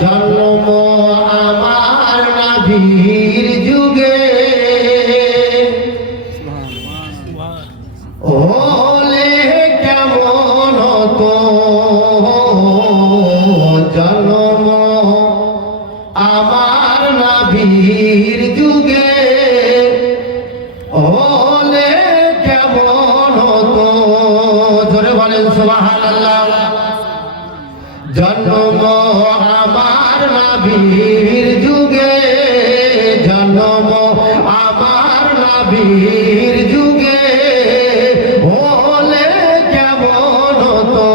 জন্ম আমার নাভির যুগে ওলে কেমন তো জন্ম আমার নাভির যুগে ওলে কেমন তো জোরে বলেন সুবহানাল্লাহ। জন্ম আমার নাভির যুগে জন্ম আমার নাভির যুগে হলে কেমন তো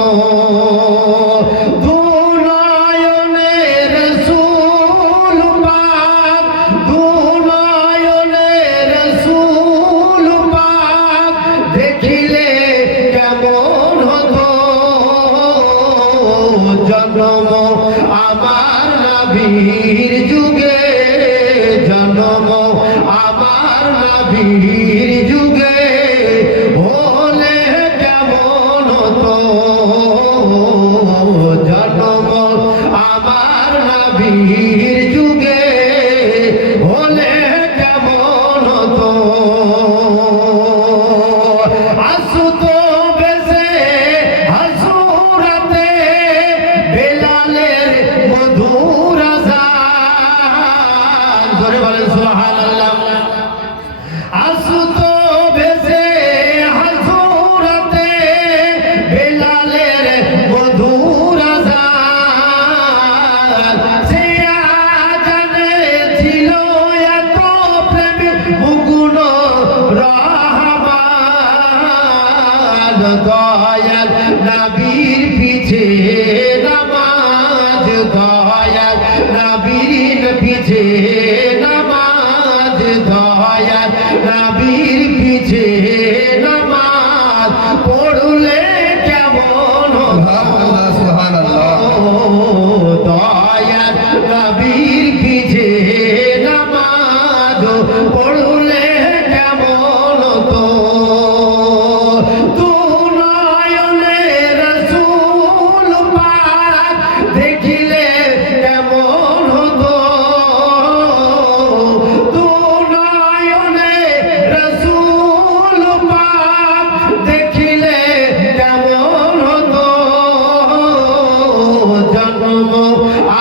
দুনয়নের রাসূল পাক দুনয়নের রাসূল পাক দেখিলে কেমন হতো জন্ম আমার নাভির যুগে জন্ম আমার নাভির যুগে হলে কেমন তো জন্ম আমার নাভির যুগে হলে কেমন তো আসুত বেশে হাসুরাতে বেলালের মধুর আযান জোরে বলেন সুবহানাল্লাহ। আসুত বেশে হাসুরাতে বেলালের মধুর আযান সে আযানে ছিল এত প্রেমে মুগ্ন রহমান দয়াল নবীর পিছে নামাজ দয়াল নবীর পিছে নামাজ দয়াল নবীর পিছে নামাজ পড়লে কেমন দয়াল নবীর পিছে নামাজ পড়লে কেমন তো দুনয়নের রাসূল পাক দেখিলে কেমন হতো দুনয়নের রাসূল পাক দেখিলে কেমন হতো জন্ম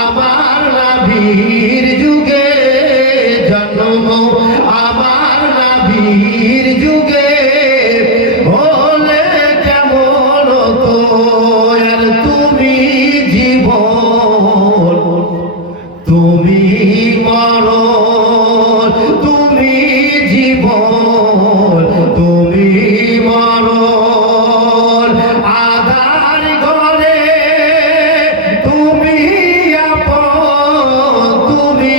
আমার নাভির যুগে জন্ম আমার নাভির যুগে হলে কেমন তো আর তুমি জীবন তুমি মরণ তুমি জীবন তুমি মরণ আধার ঘরে তুমি আপন তুমি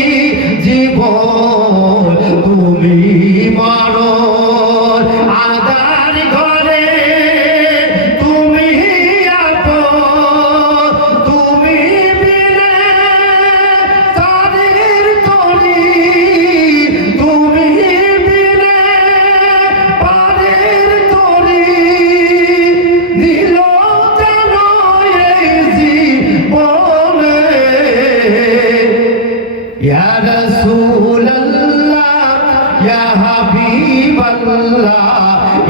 জীবন তুমি মরণ আধার ঘরে তুমি আপন তুমি বিনে তাদের তরি তুমি বিনে পারের তরি নীল যেন এই জীবনে ইয়া রাসূলুল্লাহ ইয়া হাবিবাল্লাহ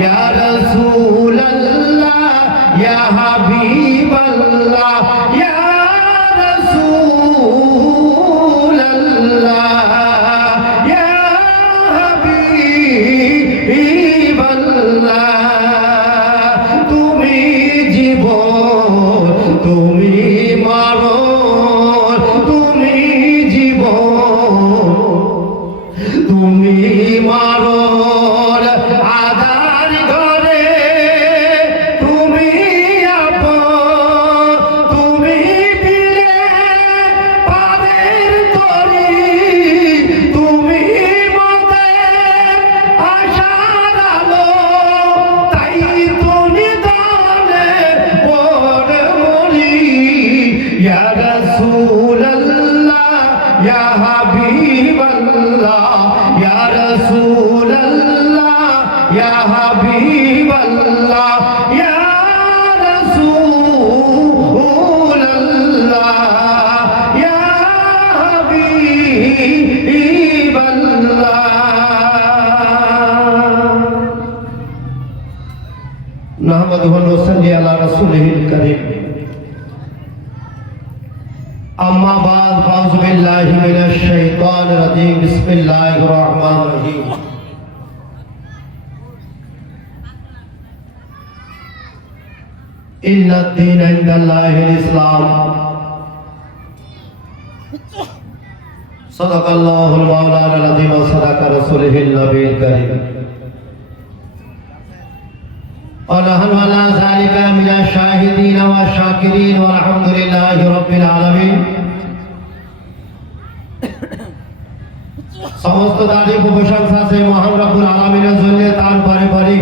ইয়া রাসূলুল্লাহ ইয়া হাবিবাল্লাহ ইয়া রাসূলুল্লাহ ইয়া হাবিবাল্লাহ তুমি জীবন তুমি মরণ তুমি জীবন তুমি মরণ আধার ঘরে তুমি আপন তুমি الكريم أما بعد فأعوذ بالله من الشيطان الرجيم بسم الله الرحمن الرحيم إن الدين عند الله الإسلام صدق الله المولانا العظيم وصدق رسوله النبي الكريم ونحن على ذلك من الشاهدين والشاكرين والحمد لله رب العالمين সমস্ত তারিফ ও প্রশংসা সেই মহান রব্বুল আলামিনের জন্য তারপরে পরে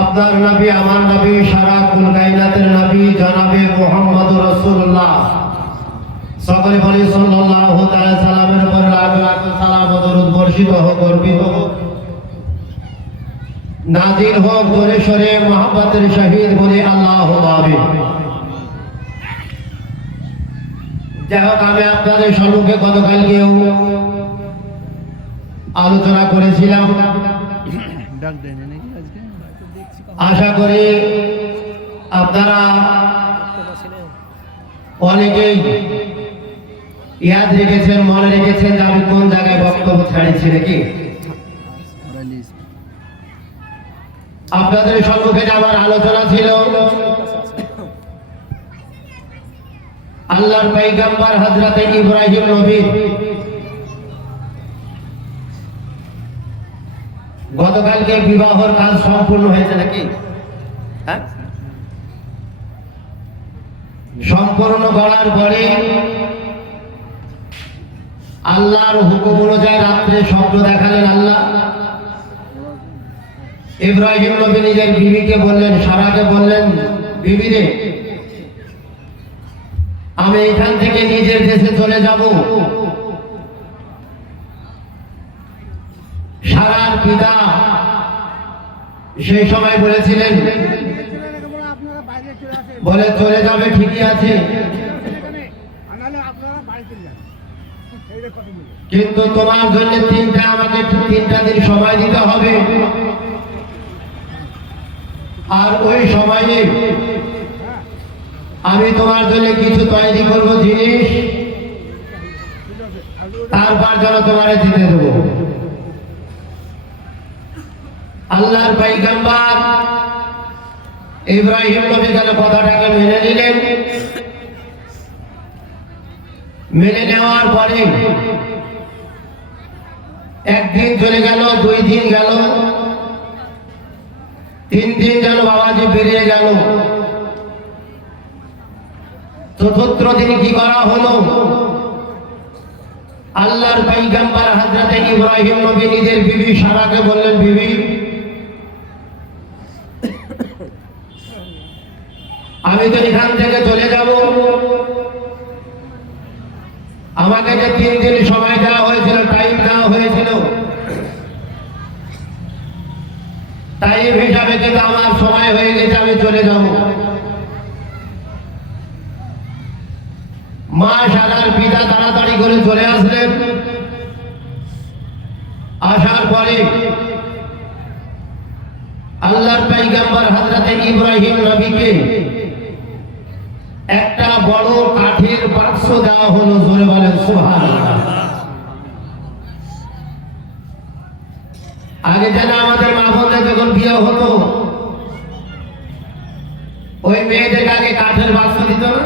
আপনার নবী আমার নবী সারা কুল কায়নাতের নবী জনাবে মুহাম্মদুর রাসূলুল্লাহ সকলে বলি সাল্লাল্লাহু তাআলা সালামের উপর লাখ লাখ সালাম ও দরুদ বর্ষিত হোক অর্পিত হোক নাজিল হোক জোরে সোরে মুহাব্বতের শহীদ বলে আল্লাহুম্মা আমিন। যাই হোক আমি আপনাদের সম্মুখে গতকালকেও আলোচনা করেছিলাম, আশা করি আপনারা অনেকেই ইয়াদ রেখেছেন, মনে রেখেছেন যে আমি কোন জায়গায় বক্তব্য ছাড়িয়েছি নাকি। আপনাদের সম্মুখে আমার আলোচনা ছিল আল্লাহর পয়গম্বর হযরত ইব্রাহিম নবী গতকালকে বিবাহের কাজ সম্পূর্ণ হয়েছে নাকি, হ্যাঁ সম্পূর্ণ করার পরে আল্লাহর হুকুম অনুযায়ী রাত্রে স্বপ্ন দেখালেন আল্লাহ। ইব্রাহিম নবী নিজের বিবিকে বললেন, সারাকে বললেন, বিবি রে আমি এখান থেকে নিজের দেশে চলে যাব। সারার পিতা সেই সময় বলেছিলেন, বলে চলে যাবে ঠিকই আছে, কিন্তু তোমার জন্য আমাকে তিনটা দিন সময় দিতে হবে, আর ওই সময়ে আমি তোমার জন্য কিছু তৈরি করবো জিনিস, তারপর যেন তোমার দিতে দেবো। আল্লাহর পয়গম্বর ইব্রাহিম নবী যেন কথাটাকে মেনে নিলেন। মেনে নেওয়ার পরে একদিন চলে গেল, 2 দিন গেল, 3 দিন যেন বাবাজি বেরিয়ে গেল। চতুর্থ দিন কি করা হলো, আল্লাহর পয়গম্বর হযরত ইব্রাহিম নবী নিজের বিবি সারাকে বললেন, বিবি আমি তো এখান থেকে চলে যাব, আমাকে যে 3 দিন সময় দেওয়া হয়েছিল, টাইম দেওয়া হয়েছিল, টাইম হিসাবে কিন্তু আমার সময় হয়ে গেছে, আমি চলে যাব। মা সারার পিতা তাড়াতাড়ি করে চলে আসলেন। আসার পরে আল্লাহর পয়গম্বর হযরত ইব্রাহিম নবীকে একটা বড় কাঠের বাক্স দেওয়া হলো, জোরে বলেন সুবহানাল্লাহ। আগে যেন আমাদের মা বোনদের যখন বিয়ে হতো, ওই মেয়েদের আগে কাঠের বাক্স দিত না,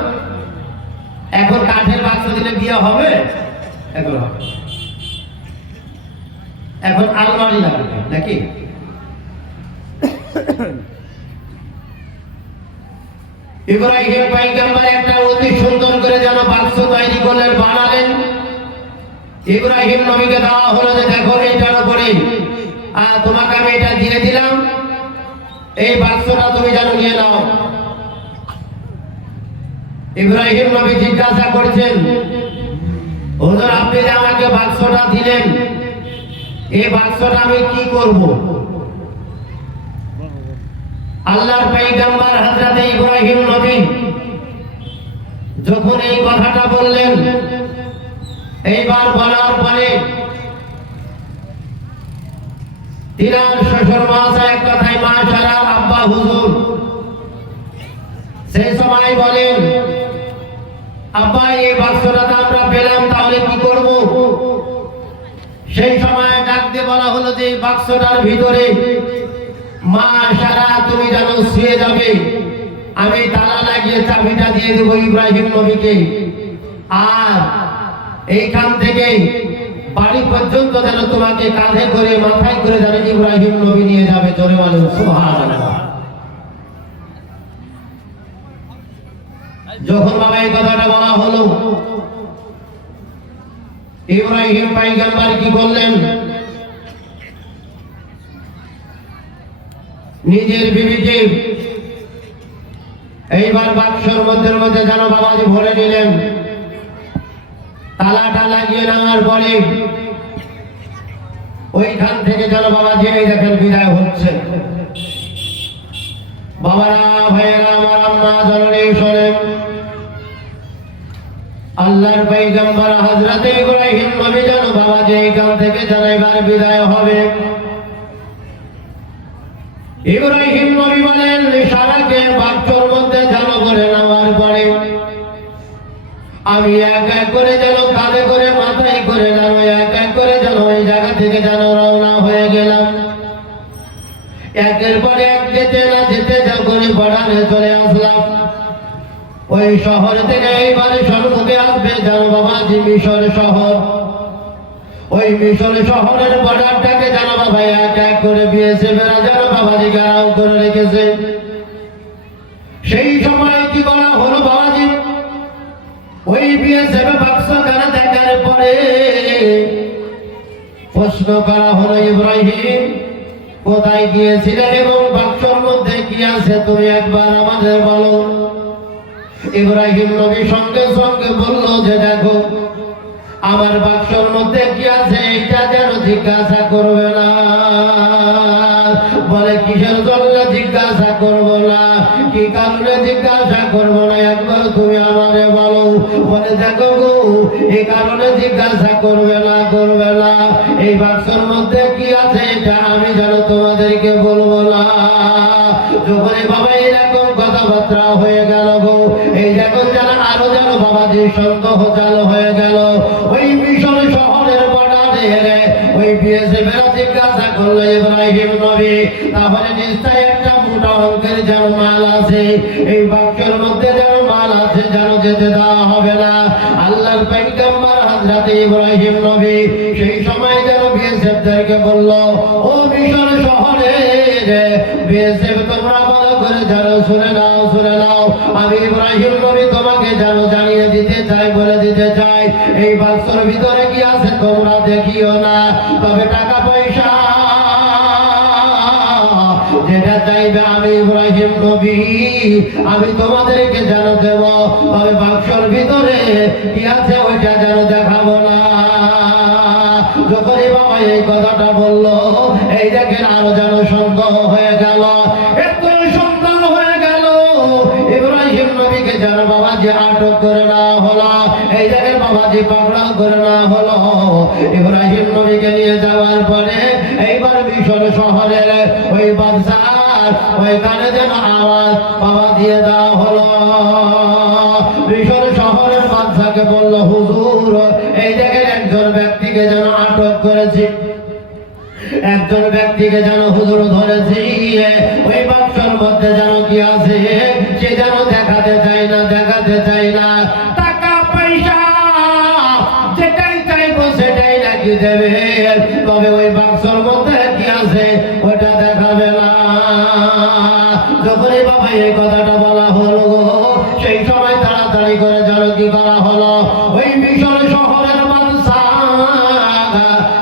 এখন কাঠের বাক্স দিলে বিয়ে হবে? এখন আলমারি লাগবে নাকি। ইব্রাহিম পয়গম্বর একটা অতি সুন্দর করে যেন বাক্স তৈরি করলেন, বানালেন। ইব্রাহিম নবীকে দেওয়া হলো যে দেখো এইটার উপরে তোমাকে আমি এটা দিয়ে দিলাম, এই বাক্সটা তুমি যেন নিয়ে নাও। ইব্রাহিম নবী জিজ্ঞাসা করছেন, হুজুর আপনি যে আমাকে বাক্সটা দিলেন, এই বাক্সটা আমি কি করব? আল্লাহর পয়গম্বর হযরত ইব্রাহিম নবী যখন এই কথাটা বললেন, এইবার বলার পরে তিনার শ্বশুর মহাশয় এক কথায় মাশাআল্লাহ আব্বা হুজুর সেই সময় বলেন, আব্বা এই বাক্সটা তো আমরা পেলাম, তাহলে কি করব? সেই সময় ডাক দিয়ে বলা হলো যে এই বাক্সটার ভিতরে মা সারা তুমি যেন শুয়ে যাবে, আমি তালা লাগিয়ে চাবিটা দিয়ে দেবো ইব্রাহিম নবীকে, আর এইখান থেকে বাড়ি পর্যন্ত যেন তোমাকে কাঁধে করে মাথায় করে যেন ইব্রাহিম নবী নিয়ে যাবে। জোরে বলেন সুবহানাল্লাহ। যখন বাবা এই কথাটা বলা হলো, ইব্রাহিম পয়গম্বর কি বললেন? নিজের বিবিকে এইবার বাক্সর মধ্যে যেন বাবাজি ভরে নিলেন। তালাটা লাগিয়ে নেওয়ার পরে ওইখান থেকে যেন বাবাজি এই দেখেন বিদায় হচ্ছে। বাবারা ভাইয়েরা আমার, আম্মা জননী শোনেন, আল্লাহর পয়গম্বর হযরত ইব্রাহিম নবী যেন বাবাজি এইখান থেকে যেন এবার বিদায় হবে। ইব্রাহিম নবী বলেন, সারাকে বাক্সর মধ্যে যেন করে নেওয়ার পরে আমি এক এক করে যেন কাঁধে করে মাথায় করে যেন এক এক করে যেন ওই জায়গা থেকে যেন রওনা হয়ে গেলাম। একের পরে এক যেতে না যেতে যখন বর্ডারে চলে আসলাম, ওই শহর থেকে এইবারে সম্মুখে আসবে যেন বাবাজি মিশর শহর। ওই মিশর শহরের বর্ডারটাকে যেন বাবা এক এক করে বিএসএফেরা যেন বাবাজি ঘেরাও করে রেখেছে। সেই সময় কি করা হলো বাবাজি, ওই বিএসএফ বাক্সখানা দেখার পরে প্রশ্ন করা হলো, ইব্রাহিম কোথায় গিয়েছিলেন এবং বাক্সর মধ্যে কি আছে তুমি একবার আমাদের বলো। ইব্রাহিম নবী সঙ্গে সঙ্গে বলল যে দেখো, আমার বাক্সর মধ্যে কি আছে এটা যেন জিজ্ঞাসা করবে না। বলে কিসের জন্য জিজ্ঞাসা করবো না, কি কারণে জিজ্ঞাসা করবো না, একবার তুমি আমারে বলো। বলে দেখো গো, এই কারণে জিজ্ঞাসা করবে না এই বাক্সর মধ্যে কি আছে এটা আমি যেন তোমাদেরকে বলবো না। যখন বাবা এরকম কথাবার্তা হয়ে গেল গো, এই দেখো যেন আরো যেন বাবাজির সন্দেহ চালু হয়ে গেল। ওই মিশর শহরের বর্ডারে ওই বিএসএফেরা জিজ্ঞাসা করলো, ইব্রাহিম নবী তাহলে নিশ্চয় একটা মোটা অঙ্কের যেন মাল আছে, এই বাক্সের মধ্যে যেন মাল আছে যেন যেতে দেওয়া হবে না। আল্লাহর পয়গম্বর হযরত ইব্রাহিম নবী সেই সময় যেন বিএসএফদেরকে বলল, ও মিশর শহরে বিএসএফ তোমরা ভালো করে জানো, শুনে নাও, আমি ইব্রাহিম নবী তোমাকে যেন জানিয়ে দিতে চাই, বলে দিতে চাই, এই বাক্সের ভিতরে কি আছে তোমরা দেখিও না, তবে টাকা পয়সা যেটা চাইবে আমি ইব্রাহিম নবী আমি তোমাদেরকে যেন দেব, তবে বাক্সর ভিতরে কি আছে ওইটা যেন দেখাবো না। যখনই বাবা এই কথাটা বললো, এই দেখেন আরো যেন সন্দেহ হয়ে গেল, এত সন্দেহ হয়ে গেল। ইব্রাহিম নবীকে যেন বাবাজি আটক করে না হলো, এই দেখেন বাবাজি পাকড়াও করে না হলো। ইব্রাহিম নবীকে নিয়ে যাওয়ার পরে এইবার মিশর শহরের ওই বাদশার ওইখানে যেন আওয়াজ বাবা দিয়ে দেওয়া হলো। মিশর শহরের বাদশাকে বলল, হুজুর এই দেখেন একজন ব্যক্তিকে যেন আটক করেছি, একজন ব্যক্তিকে যেন হুজুর ধরেছি, ওই বাক্সর মধ্যে যেন কি আছে সে যেন দেখাতে চাই না, টাকা পয়সা যেটাই চাইবো সেটাই নাকি দেবে, তবে ওই বাক্সর মধ্যে কি আছে ওটা দেখাবে না। যখনই বাবা এই কথাটা বলা হলো, সেই সময় তাড়াতাড়ি করে যেন কি করা হলো, ওই মিশর শহরের বাদশা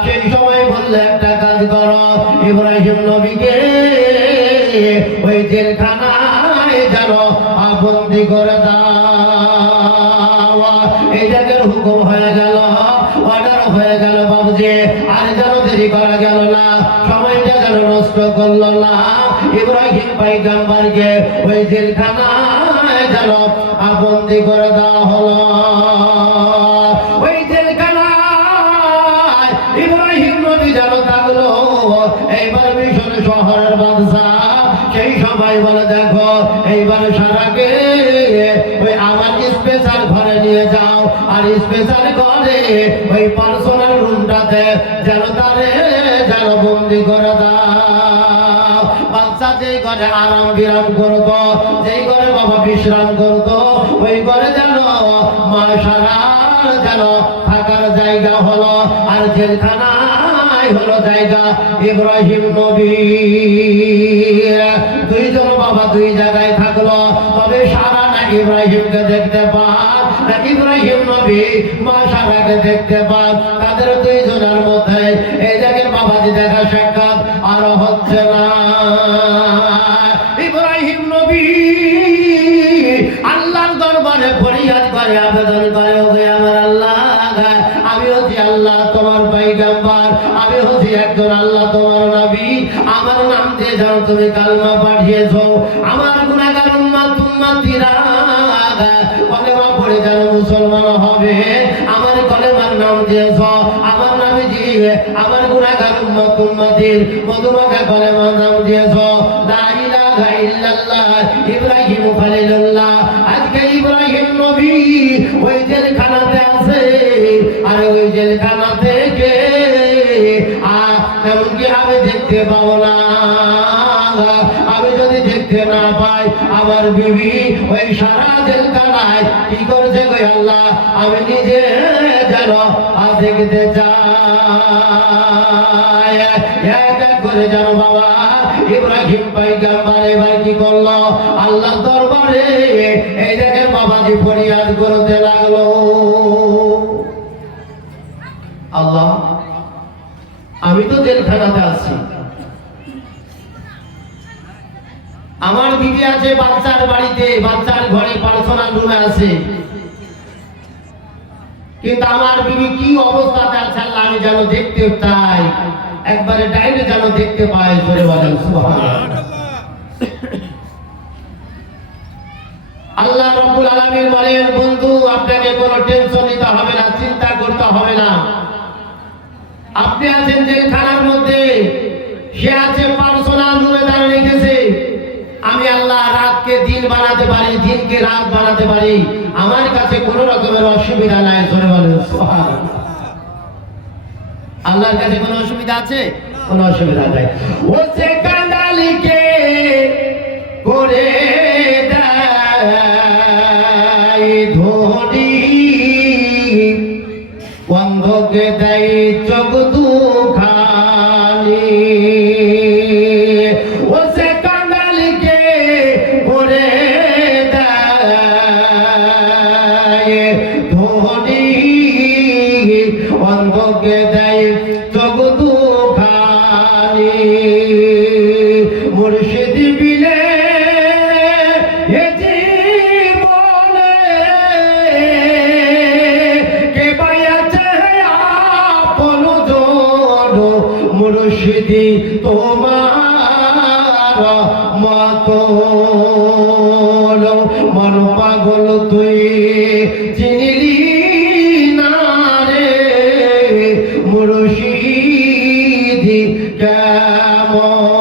সেই সময় বললে, একটা কাজ করো, ইব্রাহিম নবীকে ওই জেলখানায় যেন বন্দী করে দাও। এই জায়গার হুকুম হয়ে গেল, অর্ডার হয়ে গেল বাবুজি, আর যেন দেরি করা গেল না, সময়টা যেন নষ্ট করলো না। ইব্রাহিম পয়গম্বরকে ওই জেলখানায় যেন বন্দী করে দেওয়া হলো। ওই জেলখানায় ইব্রাহিম নবী যেন থাকলো। এইবার মিশর শহরের বাদশা সেই সময় বলে দেখো এইবার সারাকে ওই আমার স্পেশাল ঘরে নিয়ে যাও, আর স্পেশাল ঘরে ওই পার্সোনাল রুমটাতে যেন তারে যেন বন্দি করে দাও। বাচ্চা যেই ঘরে আরাম বিরাম করতো, যেই ঘরে বাবা বিশ্রাম করতো, ওই ঘরে যেন মা সারার যেন থাকার জায়গা হলো, আর জেলখানায় হলো জায়গা ইব্রাহিম নবী। দুইজন বাবা দুই জায়গায় থাকলো, তবে সারা না ইব্রাহিমকে দেখতে পান না ইব্রাহিম নবী মা সারাকে দেখতে পান। তাদের দুইজনের মধ্যে এই দেখেন বাবাজি দেখা সাক্ষাৎ আর হচ্ছে না। ইব্রাহিম নবী আল্লাহর দরবারে ফরিয়াদ করে, আবেদন করে, ওগো আমার আল্লাহ, আমি হচ্ছি আল্লাহ তোমার পয়গম্বর, আমি হচ্ছি একজন আল্লাহ তোমার নবী, আমার নাম দিয়ে যেন তুমি কালমা পাঠিয়েছো, আমার গুনাহগার উম্মতিরা কলেমা পড়ে যেন মুসলমান হবে, আমার কলেমার নাম দিয়েছ, আমার নবীজি আমার গুনাহগার উম্মতির মধুমাখা কলেমার নাম দিয়েছ, লা ইলাহা ইল্লাল্লাহ ইব্রাহিম খলিলুল্লাহ। আজকে ইব্রাহিম নবী ওই জেলখানাতে আছে, আর ওই জেলখানা থেকে এমনকি আমি দেখতে পাবো না। আমি যদি দেখতে না পাই আমার বিবি ওই সারা জেলখানায় কি করছে গো আল্লাহ, আমি নিজে যেন দেখতে চাই। এক এক করে যেন বাবা ইব্রাহিম পয়গম্বর এবার কি করলো, আল্লাহ দরবারে এই দেখেন বাবাজি ফরিয়াদ করতে লাগলো, আল্লাহ আমি তো জেলখানাতে আছি, আমার বিবি আছে বাচ্চার বাড়িতে, বাচ্চার ঘরে পার্সোনাল রুমে আছে, কিন্তু আমার বিবি কি অবস্থাতে আছে আল্লাহ আমি যেন দেখতে চাই, একবারে ডাইরে যেন দেখতে পাই। জোরে বলেন সুবহানাল্লাহ। আল্লাহ রাব্বুল আলামিন বলেন, বন্ধু আপনাকে কোনো টেনশন নিতে হবে না, চিন্তা করতে হবে না। আপনি আছেন জেলখানার মধ্যে, সে আছে পার্সোনাল রুমে দাঁড়িয়ে রেখেছে। আমি আল্লাহ রাতকে দিন বানাতে পারি, দিনকে রাত বানাতে পারি, আমার কাছে কোনো রকমের অসুবিধা নাই। জোরে বলেন সুবহানাল্লাহ। আল্লাহর কাছে কোনো অসুবিধা আছে? কোনো অসুবিধা নাই। ও যে কাঁদালিকে করে দেয় ধরি, অন্ধকে দেয় চোখ দুখানি, ও সে কাঁদালিকে করে দেয় ধরি, অন্ধকে দেয় চোখ দুখানি, মুর্শিদ বিলে এ জীবনে কে পাইয়াছে আপন জন, মুর্শিদি তোমার মতো মন পাগল তুই চিনিলি না রে, মুর্শিদি কেমন,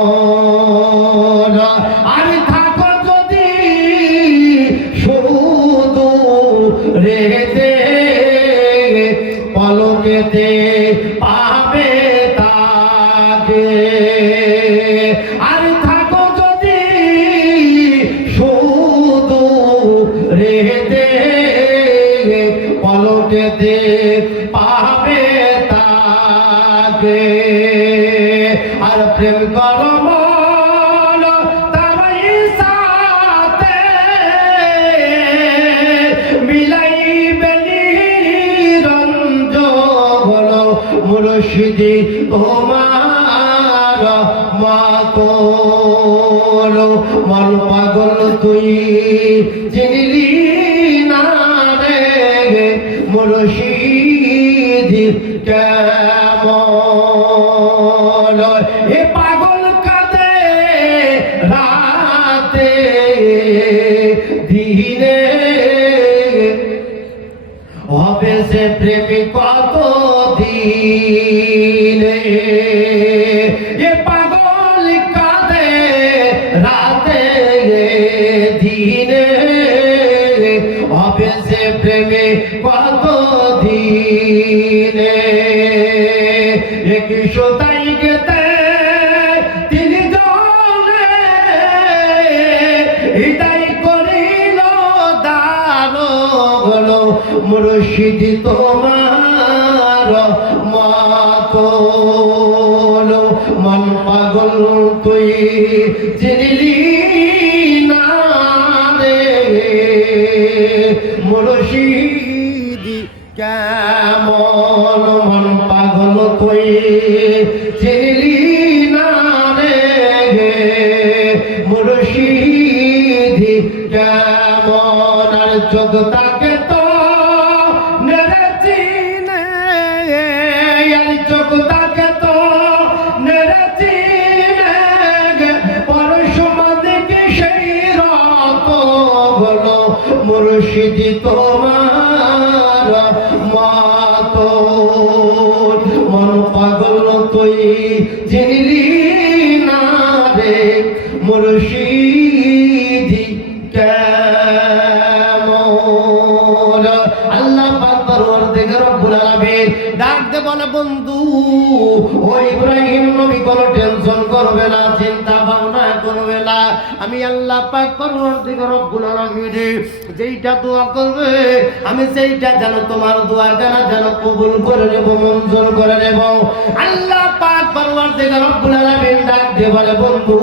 আর থাকো যদি শুধু রেতে পলকেতে পাবে তাকে, আর থাকো যদি শুধু রেতে পলকেতে পাবে তাকে, আর প্রেম করো মন তারই সাথে মিলাইবে নিরঞ্জন, মুর্শিদি তোমার মতো মন পাগল তুই চিনিলি না রে, মুর্শিদি কেমন, এ পাগল কাঁদে রাতে দিনে, হবে সে প্রেমী কত দিনে, এ পাগল কাঁদে রাতে একশো তারিখেতে তিনি জনে হৃদয় করিল দান হলো মুর্শিদ তোমার মতো মন পাগল তুই চিনলি না রে মুর্শিদ কেমন মন পাগল তুই চিনলি না রে মুর্শিদ কেমন আর চোখ তাকে তো নেড়েছি নে আর চোখ তাকে তো নেড়েছি নে পরশুমা দেখে সেই রত হলো মুর্শিদ তোমার মতো মন পাগল তুই চিনলি না রে মুর্শিদ কেমন আল্লাহ পাক পরওয়ারদিগার রব্বুল আলামিন ডাক দে বলে বন্ধু ও ইব্রাহিম নবী কোনো টেনশন করবে না চিন্তা ভাবনা করবে না আমি আল্লাহ পাক পরওয়ারদিগার রব্বুল আলামিন যেইটা দোয়া করবে আমি সেইটা যেন তোমার দোয়া যেন কবুল করে নেব মঞ্জুর করে নেব আল্লাহ পাক পরওয়ারদিগার রব্বুল আলামিন ডাক দিয়ে বলে বন্ধু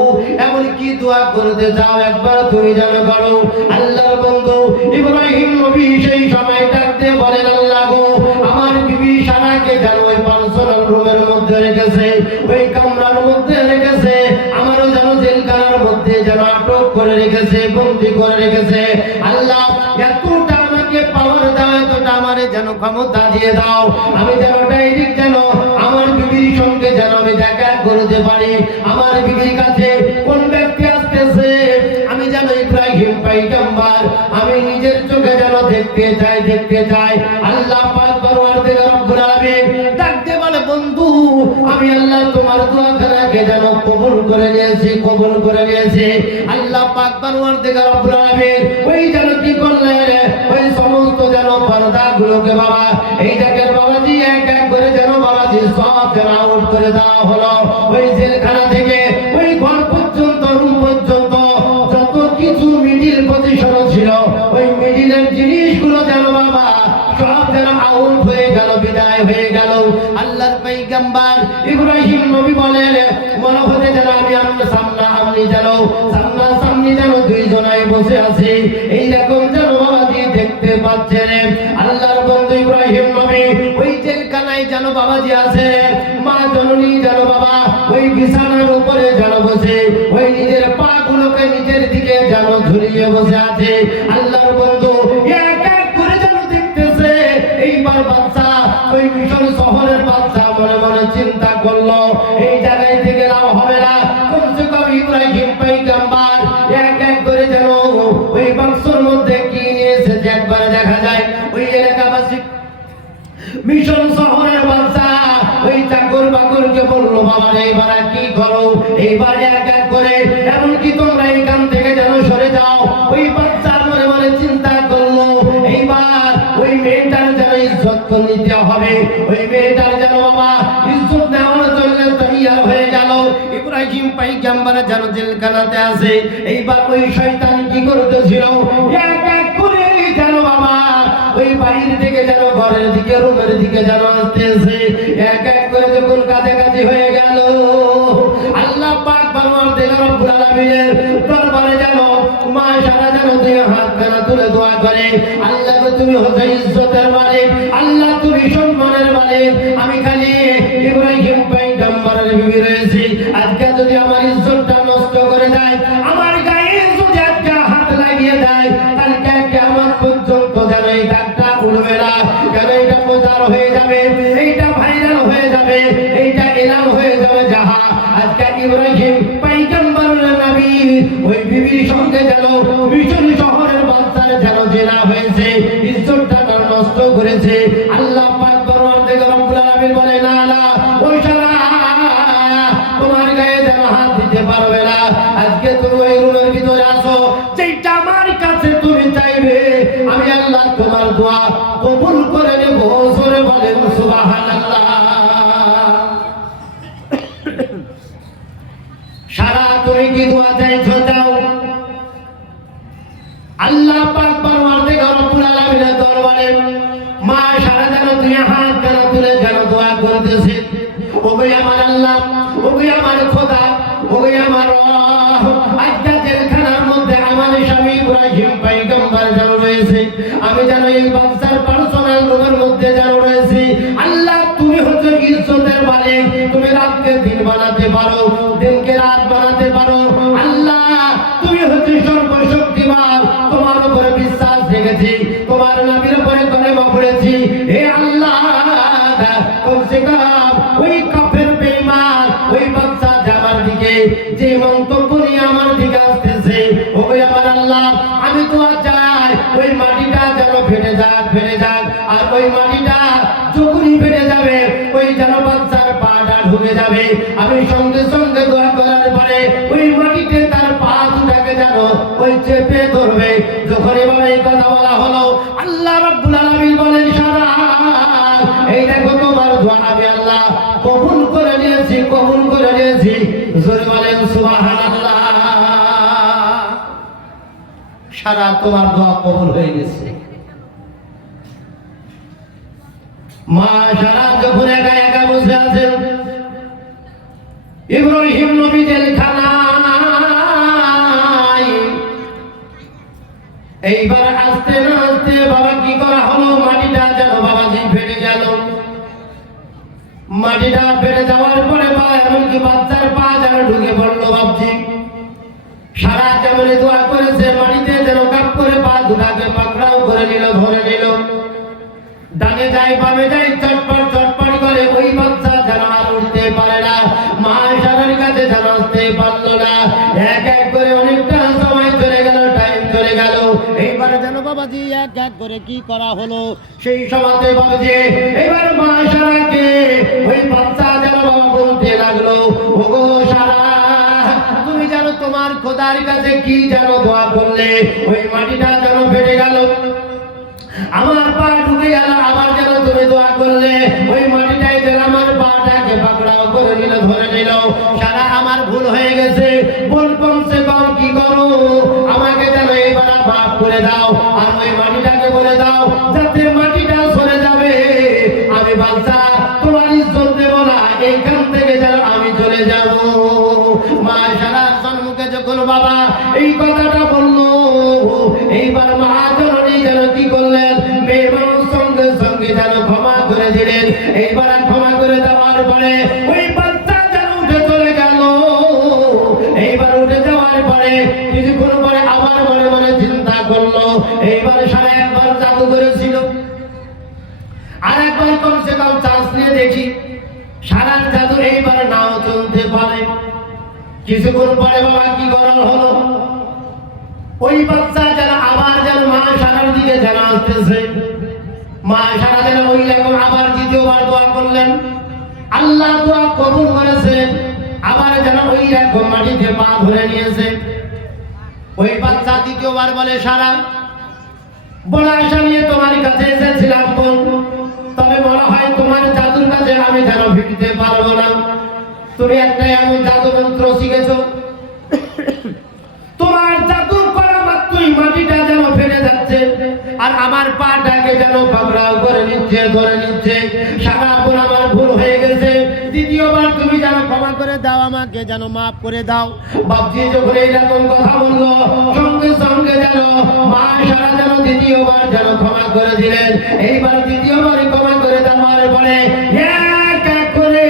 এমন কি দোয়া করতে চাও একবার তুমি যেন করো আল্লাহর বন্ধু ইব্রাহিম নবী সেই সময় ডাক দিয়ে বলেন আল্লাহ গো আমার বিবি সারাকে যেন ওই পার্সোনাল রুমের মধ্যে রেখেছে ওই কামরার মধ্যে রেখেছে আমারও যেন জেলখানার মধ্যে যেন আটক করে রেখেছে বন্দী করে রেখেছে আল্লাহ এতটা আমাকে পাওয়ার দাও এতটা আমারে যেন ক্ষমতা দিয়ে দাও আমি যেন ডাইরেক্ট যেন আমার বিবির সঙ্গে যেন আমি দেখা করতে পারি আমার বিবির কাছে কোন ব্যক্তি আসতেছে আমি যেন ইব্রাহিম পয়গম্বর আমি নিজের চোখে যেন দেখতে চাই আল্লাহ পাক পরওয়ারদিগার রব্বুল আলামিন ডাক দিয়ে বলে বন্ধু আমি আল্লাহ তোমার দোয়া খানাকে যেন কবুল করে নিয়েছি আল্লাহ পাক পরওয়ারদিগার রব্বুল আলামিন ওই যেন কি করলেন ওই সমস্ত যেন পর্দাগুলোকে বাবা এই জায়গার বাবাজি এক এক করে যেন বাবাজি সব যেন আউট করে দেওয়া হলো ওই জেলখানা থেকে ওই ঘর পর্যন্ত রুম পর্যন্ত যত কিছু মিডিল পজিশন ছিল ওই মিডিলের জিনিসগুলো যেন বাবা সব যেন আউট হয়ে গেল বিদায় হয়ে গেল আল্লাহর পয়গম্বর ইব্রাহিম নবী বলেন মনে হতে যেন আমি সামনাসামনি যেন দুইজনাই বসে আছি এইরকম যেন বাবাজি দেখতে পাচ্ছেন আল্লাহর বন্ধু ইব্রাহিম নবী ওই জেলখানায় যেন বাবাজি আছে মা জননী যেন বাবা ওই বিছানার উপরে যেন বসে ওই নিজের পা গুলোকে নিজের দিকে যেন ঝুলিয়ে বসে আছে আল্লাহর বন্ধু এক এক করে যেন দেখতেছে এইবার বাচ্চা ওই মিশর শহরের বাচ্চা মনে মনে চিন্তা করলো এই জায়গায় থেকে লাভ হবে না কমসে কম ইব্রাহিম পয়গম্বর এক এক করে যেন ওই বাক্সর মধ্যে কি নিয়ে এসেছে একবারে দেখা যায় ওই এলাকাবাসী মিশন শহরের বাচ্চা ওই চাকর বাকরকে বললো বাবা এইবার কি করো এইবার এক এক করে এমনকি তোমরা এখান থেকে যেন সরে যাও ওই বাচ্চার মনে মনে চিন্তা করলো এইবার ওই মেয়েটার যেন ইজ্জত নিতে হবে ওই মেয়েটার যেন বাবা ইজ্জত নেওয়ার জন্য তৈয়ার হয়ে গেল ইব্রাহিম পয়গম্বর যেন জেলখানাতে আছে এইবার ওই শয়তান কি করতেছিল এক এক করে যেন বাবা ওই বাড়ির থেকে যেন ঘরের দিকে রুমের দিকে যেন আসতেছে এক এক করে যখন কাছাকাছি হয়ে গেল আল্লাহ পাক পরওয়ারদিগার রব্বুল আলামিনের দরবারে যেন মা সারা যেন দুই হাত খানা তুলে দোয়া করে আল্লাহ তুমি হচ্ছে ইজ্জতের মালিক আল্লাহ তুমি সম্মানের মালিক আমি খালি ইব্রাহিম পয়গম্বরের বিবি রয়েছি আজকে যদি আমার ইজ্জতটা নষ্ট করে দেয় আমার গায়ে যদি আজকে হাত লাগিয়ে দেয় কালকে কিয়ামত পর্যন্ত যেন এই দাগটা উঠবে না কেন এটা প্রচার হয়ে যাবে এইটা ভাইরাল হয়ে যাবে এইটা এলান হয়ে যাবে যাহা আজকে ইব্রাহিম পয়গম্বরের নবী ওই বিবির সঙ্গে যেন মিশর শহরের বাচ্চার যেন জেনা হয়েছে ইজ্জতটা নষ্ট করেছে আল্লাহ পাক পরওয়ারদিগার রব্বুল আলামিন বলে না না ওই সারা তোমার গায়ে যেন হাত দিতে পারবে না আজকে তুমি ওই রুমের ভিতরে আসো যেটা আমার কাছে তুমি চাইবে আমি আল্লাহ তোমার দোয়া কবুল করে নেব জোরে বলেন সুবহানাল্লাহ করেছে। ওগো আমার আল্লাহ, ওগো আমার খোদা, ওগো আমার রব, আজকে জেলখানার মধ্যে আমার স্বামী ইব্রাহিম পয়গম্বর যেন রয়েছে, আমি যেন এই বাচ্চার পার্সোনাল রুমের মধ্যে যেন রয়েছে। আল্লাহ তুমি হচ্ছে ইজ্জতের মালিক, তুমি রাতকে দিন বানাতে পারো, দিনকে রাত বানাতে পারো। আল্লাহ তুমি হচ্ছে সর্বশক্তিমান, তোমার উপরে বিশ্বাস রেখেছি, তোমার নবীর উপরে কলেমা পড়েছি। হে আল্লাহ, কমসে কম ওই কাফের বেঈমান ওই বাচ্চা আমার দিকে যে মন্তব্য নিয়ে আমার দিকে আসতেছে, ওই আমার আল্লাহ আমি দোয়া চাই ওই মাটিটা যেন ফেটে যাক, ফেটে যাক। আর ওই মাটিটা যখনই ফেটে যাবে ওই যেন বাচ্চার পাটা ঢুকে যাবে। আমি সঙ্গে সঙ্গে দোয়া করার পরে ওই মাটিতে তার পা দুটাকে যেন ওই চেপে ধরবে। যখন এভাবে এই কথা বলা হলো, আল্লাহ রাব্বুল আলামিন বলেন, সারা এই দেখো তোমার দোয়া আমি আল্লাহ কবুল করে নিয়েছি, কবুল করে নিয়েছি। জোরে বলেন সুবহানাল্লাহ। সারা তোমার দোয়া কবুল হয়ে গেছে। মা সারা যখন একা একা বসে আছেন, ইব্রাহিম নবী জেলখানায়, এইবার আস্তে না আস্তে বাবা কি করা হলো, মাটিটা যেন বাবাজি ফেটে গেল। মাটিটা ফেটে যাওয়ার পরে বা এমনকি বাচ্চার পা যেন ঢুকে পড়লো। বাবজি সারা যেমন দোয়া করেছে, মাটিতে যেন কাপ করে পা দুটাকে পাকড়াও করে নিল, ধরে নিল। ডানে যায় বামে যায়, চটপট চটপট করে ওই বাচ্চা যেন আর উঠতে পারে না। মা সারার কাছে যেন আসতে পারলো না। এক এক করে অনেকটা সময় চলে গেল, টাইম চলে গেল। এইবারে যেন বাবাজি এক এক করে কি করা হলো, সেই সময়তে বাবাজি এবার মা সারাকে ওই বাচ্চা যেন বাবা বলতে লাগলো, ওগো সারা তুমি জানো তোমার খোদার কাছে কি যেন দোয়া করলে, ওই মাটিটা যেন ফেটে গেল, আমার পা ঢুকে গেল। আবার যেন তুমি দোয়া করলে ওই মাটিটাই যেন আমার পাটাকে পাকড়াও করে নিল, ধরে নিল। সারা আমার ভুল হয়ে গেছে, ভুল কমসে কম কি করো, আমাকে যেন এইবার মাফ করে দাও। আর ওই মাটিটাকে বলে দাও যাতে মাটিটা সরে যাবে, আমি বাচ্চা তোমার ইজ্জত দেব না, এইখান থেকে যেন আমি চলে যাব। মা সারা সম্মুখে যখন বাবা এই কথাটা বললো, এইবার মা জননী যেন কি করলেন, মেয়ে মানুষ সঙ্গে সঙ্গে যেন ক্ষমা করে দিলেন। এইবার ক্ষমা করে দেওয়ার পরে ওই বাচ্চা যেন উঠে চলে গেল। এইবার উঠে যাওয়ার পরে কিছুক্ষণ পরে আবার মনে মনে চিন্তা করলো, এইবার সারা একবার জাদু করেছিল, আর একবার কমসে কম চান্স নিয়ে দেখি, সারার জাদু এইবার নাও চলতে পারে। কিছুক্ষণ পরে বাবা কি করার হলো, ওই বাচ্চা যেন আবার যেন মা সারার দিকে যেন আসতেছে। মা সারা যেন ওই রকম আবার দ্বিতীয়বার দোয়া করলেন, আল্লাহ দোয়া কবুল করেছেন। আবার যেন ওই রকম মাটিতে পা ধরে নিয়েছে। ওই বাচ্চা দ্বিতীয়বার বলে, সারা বড় আশা নিয়ে তোমার কাছে এসেছিলাম বোন, তবে মনে হয় তোমার জাদুর কাছে আমি যেন ফিরতে পারবো না। তুমি একটা এমন জাদু মন্ত্র শিখেছো, তোমার জাদু করা মাত্রই মাটিটা যেন ফেটে যাচ্ছে, আর আমার পাটাকে যেন পাকড়াও করে নিচ্ছে, ধরে নিচ্ছে। সারা বোন আমার ভুল হয়ে গেছে, দ্বিতীয়বার তুমি যেন ক্ষমা করে দাও, আমাকে যেন মাফ করে দাও। বাপজি যখন এইরকম কথা বললো, সঙ্গে সঙ্গে যেন মা সারা যেন দ্বিতীয়বার যেন ক্ষমা করে দিলেন। এইবার দ্বিতীয়বার ক্ষমা করে দেওয়ার পরে এক এক করে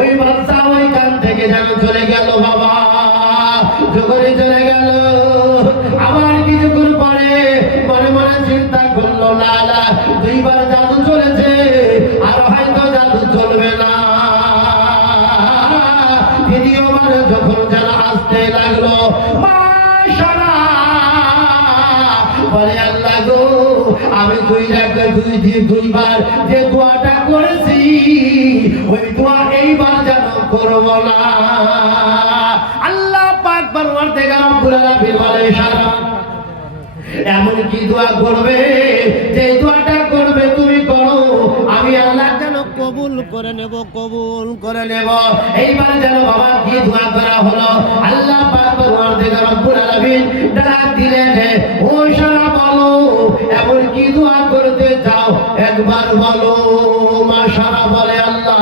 ওই বাচ্চা ওইখান থেকে যেন চলে গেল। বাবা যখন চলে গেল, আবার কিছুক্ষণ পরে মনে মনে চিন্তা করলো, না না দুইবার জাদু চলেছে, আর হয়তো জাদু চলবে না। দ্বিতীয়বার যখন যারা আসতে লাগলো, মা সারা বলে, আল্লাহ গো আমি দুইবার যে দোয়াটা করেছি, ওই দোয়া এইবার যেন করবো না। আল্লাহ পাক পরওয়ারদিগার রব্বুল আলামিন বলে, সারা এমন কি দোয়া করবে, যে দোয়াটা করবে তুমি করো, আমি আল্লাহ যেন কবুল করে নেব, কবুল করে নেব। এইবার যেন বাবা কি দোয়া করা হলো, আল্লাহ পাক পরওয়ারদিগার রব্বুল আলামিন ডাক দিলেন, ও সারা বলো এমন কি দোয়া করতে চাও একবার বলো। মা সারা বলে, আল্লাহ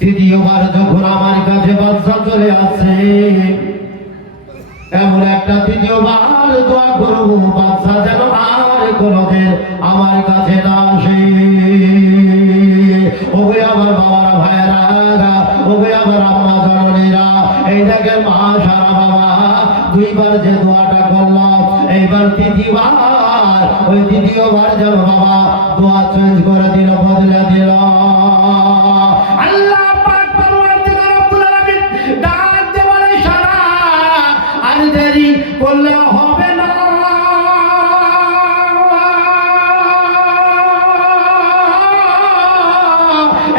তৃতীয়বার যখন আমার কাছে বাচ্চা চলে আসে, এমন একটা তৃতীয়বার দোয়া করবো বাচ্চা যেন আর কোনদিন আমার কাছে না আসে। ওবে আমার বাবারা, ভাইয়েরা, ওবে আমার আম্মা জননীরা, এই দেখেন মা সারা বাবা দুইবার যে দোয়াটা করলাম, এইবার তৃতীয়বার ওই তৃতীয়বার যেন বাবা দোয়া চেঞ্জ করে দিল, বদলে দিল। আল্লাহ পাক পরওয়ারদিগার রব্বুল আলামিন ডাক দিয়ে বলে, সারা আর দেরি করলে হবে না,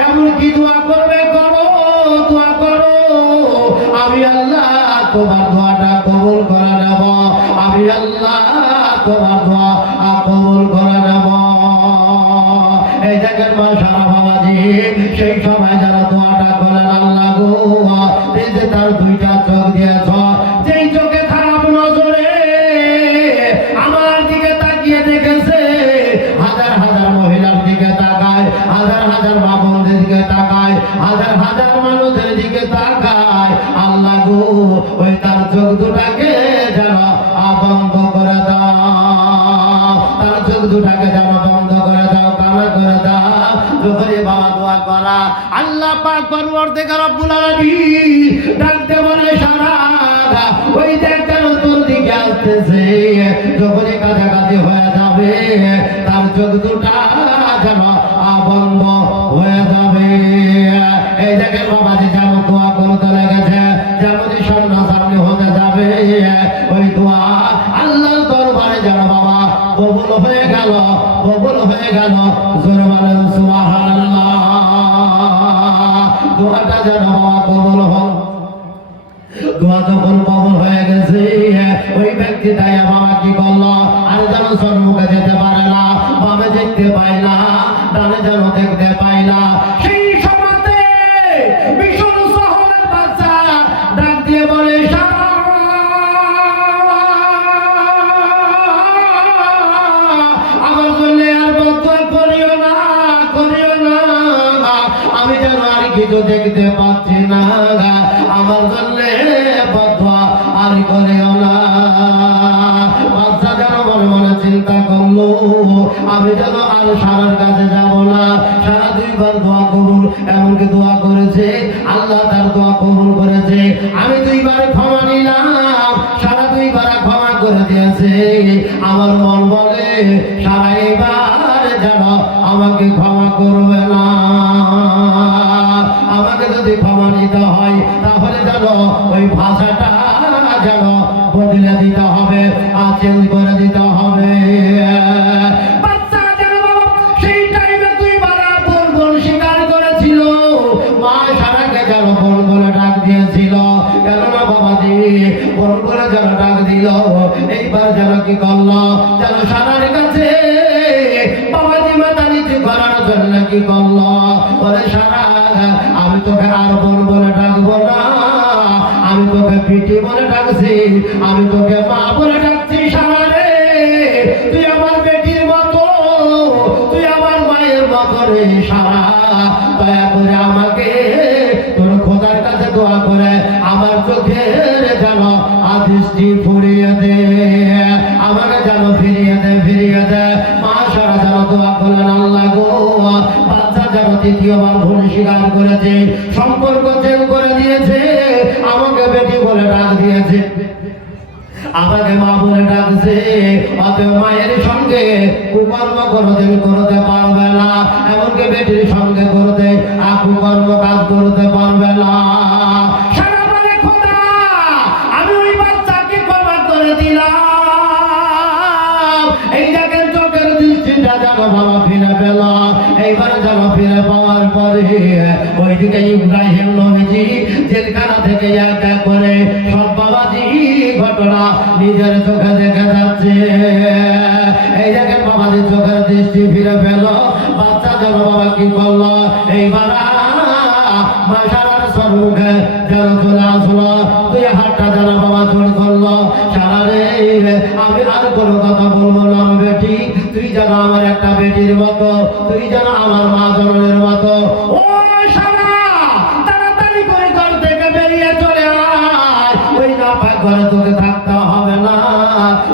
এমন কি দোয়া করবে করো, দোয়া করো, আমি আল্লাহ তোমার দোয়াটা কবুল করে নেব, আমি আল্লাহ তোমার দোয়া কবুল করে নেব। এই দেখেন মা সারা বাবাজি সেই সময় যারা দোয়াটা করেন, আল্লাহ গো এই যে তার দুইটা চোখ দিয়েছ, যেই চোখে খারাপ নজরে আমার দিকে তাকিয়ে দেখেছে, হাজার হাজার মহিলার দিকে তাকায়, হাজার হাজার মা বোনদের দিকে তাকায়, হাজার হাজার মানুষের দিকে তাকায়, আল্লাহ গো ওই তার চোখ দুটাকে যেন বন্ধ করে দাও, তার চোখ দুটাকে যেন বন্ধ করে দাও, কানা করে দাও। যখনই বাবা দোয়া করা, আল্লাহ পাক পরওয়ারদিগার রব্বুল আলামিন ডাকতে বলে, সারা ওই দেখ কেন তোর দিকে আসতেছে, যখনই কাছাকাছি হয়ে যাবে তার চোখ দুটা যেন বন্ধ হয়ে যাবে। এই দেখেন বাবাজি যেমন দোয়া করতে লেগেছে, যেমনই সামনাসামনি হতে যাবে, ওই দোয়া আল্লাহর দরবারে যেন বাবা কবুল হয়ে গেল, কবুল হয়ে গেল। জোরে বলেন সুবহানাল্লাহ। দোয়াটা যেন বাবা কবুল হল। দোয়া যখন কবুল হয়ে গেছে, ওই ব্যক্তিটাই বাবা কি করলো, আর যেন সম্মুখে যেতে পারে না, বামে দেখতে পায় না, ডানে যেন দেখতে পায় না। সেই সময়তে ভীষণ শহরের বাচ্চা ডাক দিয়ে বলে, সারা আমার জন্য আর বদুয়া করিও না, করিও না, আমি যেন আর কিছু দেখতে পাচ্ছি না, আমার জন্য বদুয়া আর করিও না। বাচ্চা যেন মনে মনে চিন্তা করলো, আমি যেন আর সারার কাছে যাব না। সারা দুইবার দোয়া কবুল, এমনকি দোয়া করেছে, আল্লাহ তার দোয়া কবুল করেছে, আমি দুইবার ক্ষমা নিলাম, সারা দুইবার ক্ষমা করে দিয়েছে। আমার মন বলে সারা এবার যেন আমাকে ক্ষমা করবে না, আমাকে যদি ক্ষমা নিতে হয় তাহলে যেন ওই ভাষাটা যেন বদলে দিতে হবে, আর চেঞ্জ করে দিতে হবে। বাচ্চা যেন বাবা সেই টাইমে দুইবার বোন বোন স্বীকার করেছিল, মা সারাকে যেন বোন বলে ডাক দিয়েছিল, কেননা বাবাজি বোন বলে যেন ডাক দিল। এইবার যেন কি করলো, যেন সারার কাছে বাবাজি মাথা নিচু করার জন্য কি করলো, বলে সারা আমি তোকে আর বোন বলে ডাকবো না, আমি তোকে পিটি বলে ডাকছি, আমি তোকে মা বলে ডাকছি। সারা রে তুই আমার বেটির মতো, তুই আমার মায়ের মতো রে সারা, দয়া করে আমাকে তোর খোদার কাছে দোয়া করে আমার চোখের যেন দৃষ্টি ফুরিয়ে দে, আমাকে যেন ফিরিয়ে দে, ফিরিয়ে দে। মা সারা যেন দোয়া করলেন, আল্লাহ গো বাচ্চা যেন তৃতীয়বার ভুল স্বীকার করেছে, সম্পর্ক চেঞ্জ করে দিয়েছে, আমাকে বেটি বলে ডাক দিয়েছে, আমাকে মা বলে ডাকছে, অতএব মায়ের সঙ্গে কুকর্ম কোনোদিন করতে পারবে না, এমনকি বেটির সঙ্গে করতে কুকর্ম কাজ করতে পারবে না। সারা বলে, খোদা আমি ওই বাচ্চাকে ক্ষমা করে দিলাম। এই দেখেন চোখের দৃষ্টিটা যেন বাবা ফিরে পেল। এইবার যেন ফিরে পাওয়ার পরে ওইদিকে ইব্রাহিম নবীজি জেলখানা থেকে এক এক করে সব বাবাজি ঘটনা নিজের চোখে দেখে যাচ্ছে। এই দেখেন বাবাজি চোখের দৃষ্টি ফিরে পেল, বাচ্চা যেন বাবা কি করলো এইবার মাশারার সম্মুখে যেন চলে আসলো, তুই হাতটা যেন বাবা জোর করলো, সারা রে আমি আর কোনো কথা বলবো না বেটি, তুই যেন আমার একটা বেটির মতো, তুই যেন আমার মা জননের মতো। ও সারা তাড়াতাড়ি করে ঘর থেকে বেরিয়ে চলে আয়, ওই নাপাক ঘরে তোকে থাকতে হবে না,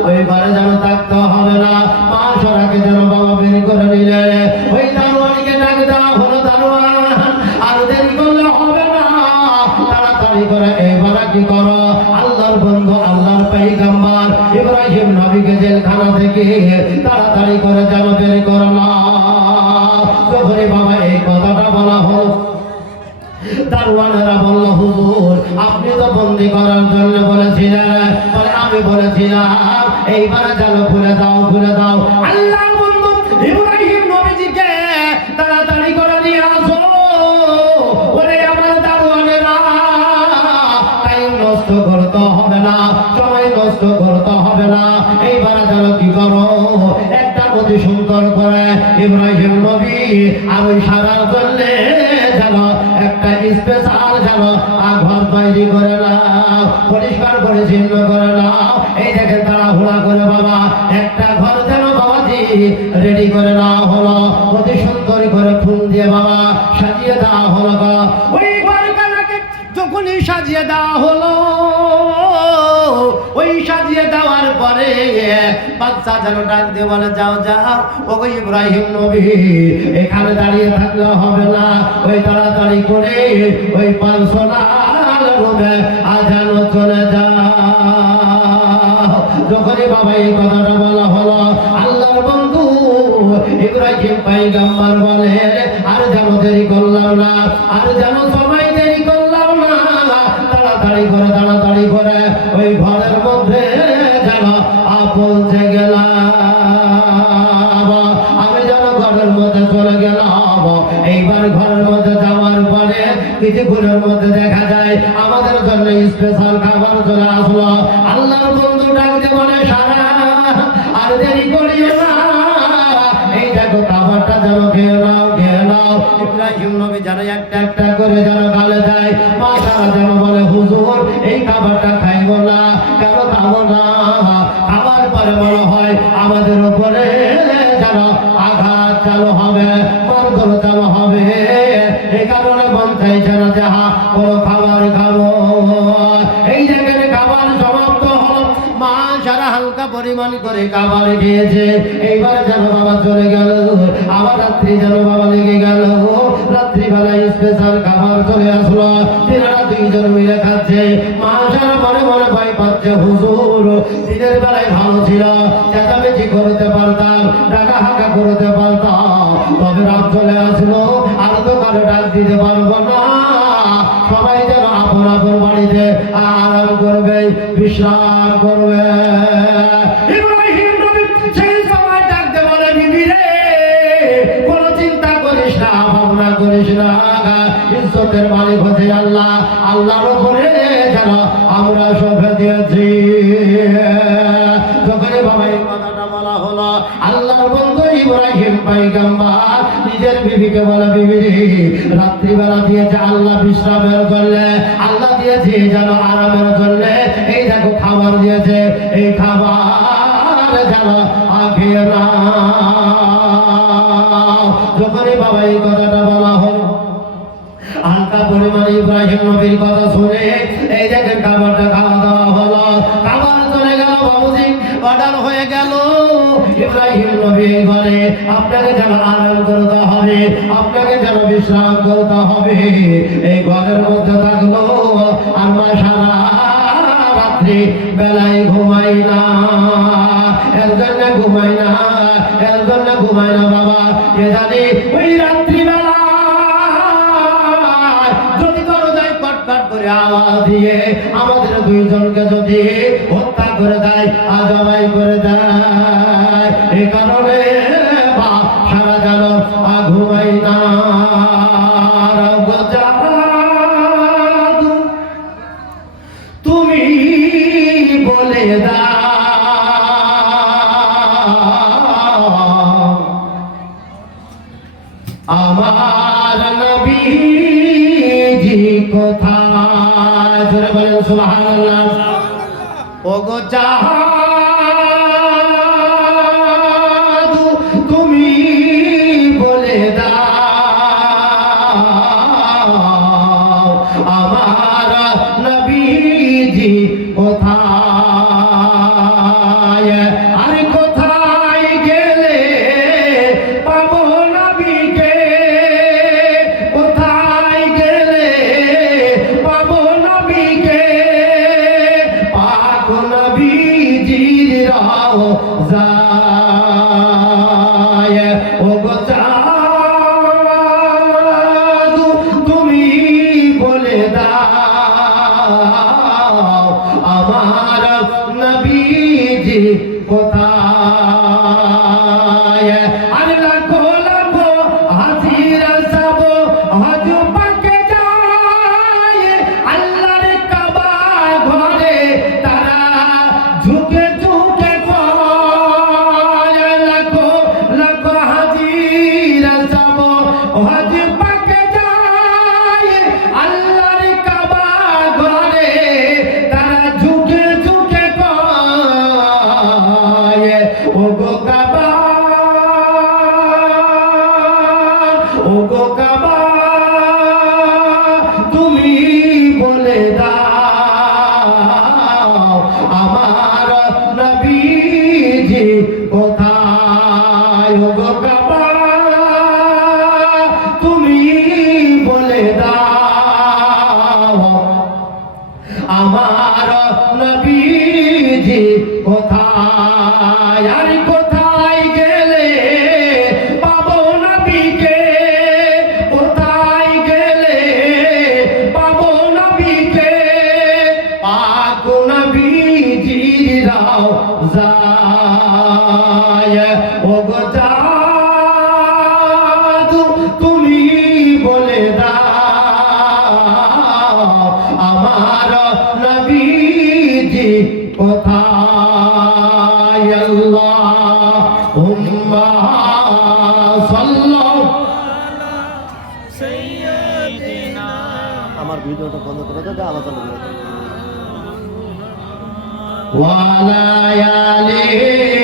ওই ঘরে যেন থাকতে হবে না। মা সারাকে যেন বাবা বের করে নিলে, ওই দারোয়ানকে ডাক দেওয়া হলো, দারোয়ান আর দেরি করলে হবে না, তাড়াতাড়ি করে এবার কি করো, আল্লাহর বন্ধু আল্লাহর পয়গম্বর ইব্রাহিম নবীকে জেলখানা থেকে তাড়াতাড়ি করে যেন বের করলো। যখনই বাবা এই কথাটা বলা হলো, দারোয়ানেরা বলল, হুজুর আপনি তো বন্দি করার জন্য বলেছিলেন, বলে আমি বলেছিলাম এইবারে যেন খুলে দাও, খুলে দাও। আল্লাহর বন্ধু ইব্রাহিম নবীজিকে তাড়াতাড়ি করে নিয়ে আসো। ওরে আমার দারোয়ানেরা, টাইম নষ্ট করতে হবে না, সময় নষ্ট করতে হবে না, এইবারে যেন কি করো, একটা অতি সুন্দর করে ইব্রাহিম নবী আর ওই সারার জন্য যেন একটা স্পেশাল যেন ঘর তৈরি করে নাও, পরিষ্কার করে চিহ্ন করে নাও। এই দেখেন তাড়াহুড়া করে বাবা একটা ঘর যেন বাবাজি রেডি করে নেওয়া হলো, অতি সুন্দর করে ফুল দিয়ে বাবা সাজিয়ে দেওয়া হলো। ওই ঘরখানাকে যখনই সাজিয়ে দেওয়া হলো, ওই সাজিয়ে দেওয়ার পরে বাচ্চা যেন ডাক দিয়ে বলে, যাও যাও ও ইব্রাহিম নবী এখানে দাঁড়িয়ে থাকলে হবে না, ওই তাড়াতাড়ি করে ওই 500 রুমে যেন চলে যাও। যখনই বাবা এই কথাটা বলা হলো, আল্লাহর বন্ধু ইব্রাহিম পয়গম্বর বলে, আর যেন দেরি করলাম না, আর যেন সময় দেরি করলাম না, তাড়াতাড়ি করে ওই ঘরের মধ্যে যেন পৌঁছে গেলাম, আমি যেন ঘরের মধ্যে চলে গেলাম। এইবার ঘরের মধ্যে যাওয়ার পরে কিছুক্ষণের মধ্যে দেখা যায় আমাদের জন্য স্পেশাল খাবার চলে আসলো। আল্লাহর বন্ধু ডাকতে বলে, সারা আর দেরি করিও না, এই দেখো খাবারটা যেন খেয়ে নাও, খেয়ে নাও। ইব্রাহিম নবী যেন একটা একটা করে যেন গালে দেয়। মা সারা যেন বলে, হুজুর এই খাবারটা খাইব না, কেন খাবো না? খাবার পরে মনে হয় আমাদের উপরে যেন আঘাত চালু হবে, মারধর চালু হবে, এই কারণে মন চাইছে না যে কোনো খাবার খাবো। এই যেখানে খাবার সমাপ্ত হল, মা সারা হালকা পরিমাণ করে খাবার খেয়েছে। এইবার যেন বাবা চলে গেল, আবার রাত্রি যেন বাবা লেগে গেল। রাত্রিবেলায় স্পেশাল খাবার চলে আসলো, তিনারা দুইজন মিলে খাচ্ছে। মা সারা মনে মনে ভয় পাচ্ছে, হুজুর দিনের বেলায় ভালো ছিল, চেঁচামেচি করতে পারতাম, ডাকা হাঁকা করতে পারতাম, তবে রাত চলে আসলো, আর তো কারো ডাক দিতে পারবো না। সবাই যেন আপন আপন বাড়িতে আরাম করবে, বিশ্রাম করবে। ইব্রাহিম নবী সেই সময় ডাকতে বলে, বিবি রে কোনো চিন্তা করিস না, ভাবনা করিস না, ইজ্জতের মালিক হচ্ছে আল্লাহ, আল্লাহর উপরে যেন আমরা সঁপে দিয়েছি। যখনই বাবা এই কথাটা বলা হলো, আল্লাহর বন্ধু ইব্রাহিম পয়গম্বর নিজের বিবিকে বলে, বিবি রাত্রিবেলা দিয়েছে আল্লাহ বিশ্রামের জন্য, আল্লাহ দিয়েছে যেন আরামের জন্য, এই দেখো খাবার দিয়েছে, এই খাবার যেন খেয়ে নাও। যখনই বাবা এই কথাটা বলা হলো, হালকা পরিমাণে ইব্রাহিম নবীর কথা শুনে এই দেখেন খাবারটা খাওয়া দাওয়া হলো। খাবার চলে গেল বাবুজি, অর্ডার হয়ে গেল। ইব্রাহিম নবী ঘরে আপনাকে যেন আরাম করতে হবে, আপনাকে যেন বিশ্রাম করতে হবে, এই ঘরের মধ্যে থাকলো। আর মা সারা রাত্রি বেলায় ঘুমাই না, এর জন্য ঘুমাই না, এর জন্য ঘুমাই না বাবা, কে জানি ওই রাত্রিবেলা যদি দরজায় কটকট করে আওয়াজ দিয়ে আমাদের দুইজনকে যদি হত্যা করে দেয়, জবাই করে দেয়, এই কারণে সারা যেন ঘুমাই না। তুমি বলে দাও আমার নবীজি কোথায়? জোরে বলেন সুবহানাল্লাহ। ওগো জাহাদু তুমি বলে দাও আমার নবীজি কোথায়? আরে কোথায় গেলে পাবো নবীকে? কোথায় গেলে পাবো নবীকে? পাক নবীজির রওজায় ওগো জাদু তুমি বলে দাও আমার নবীজি কোথায়? আর লাখো লাখো হাজিরা সব হজ পাকে যায় আল্লাহর কাবা ঘরে তারা ঝুঁকে ঝুঁকে পড়ে। লাখো লাখো হাজিরা সব হজ পাকে যায় আল্লাহর কাবা ঘরে তারা ঝুঁকে ঝুঁকে পড়ে। ওগো কাবা ওগো কাবা তুমি বলে দাও আমার নবীজি কোথায়? ওগো কাবা তুমি বলে দাও আমার নবীজি কোথায়? আর কোথায় গেলে পাবো নবীকে? কোথায় গেলে পাবো নবীকে? পাক নবীজির রওজায় ওগো জাদু তুমি বলে দাও আমার নবীজি কোথায়? আল্লাহুম্মা সাল্লাল্লাহু আমার ভিডিওটা বন্ধ করে দাও, আবার চালু করে দাও। ওয়া আলা আলিহি